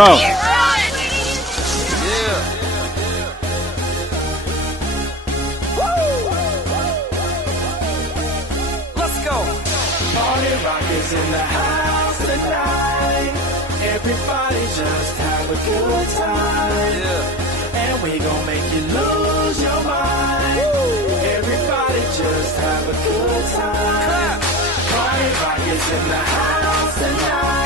go. Party Rock is in the house tonight. Everybody just have a good time. And we gon' make you lose your mind. Everybody just have a good time. Party Rock is in the house tonight.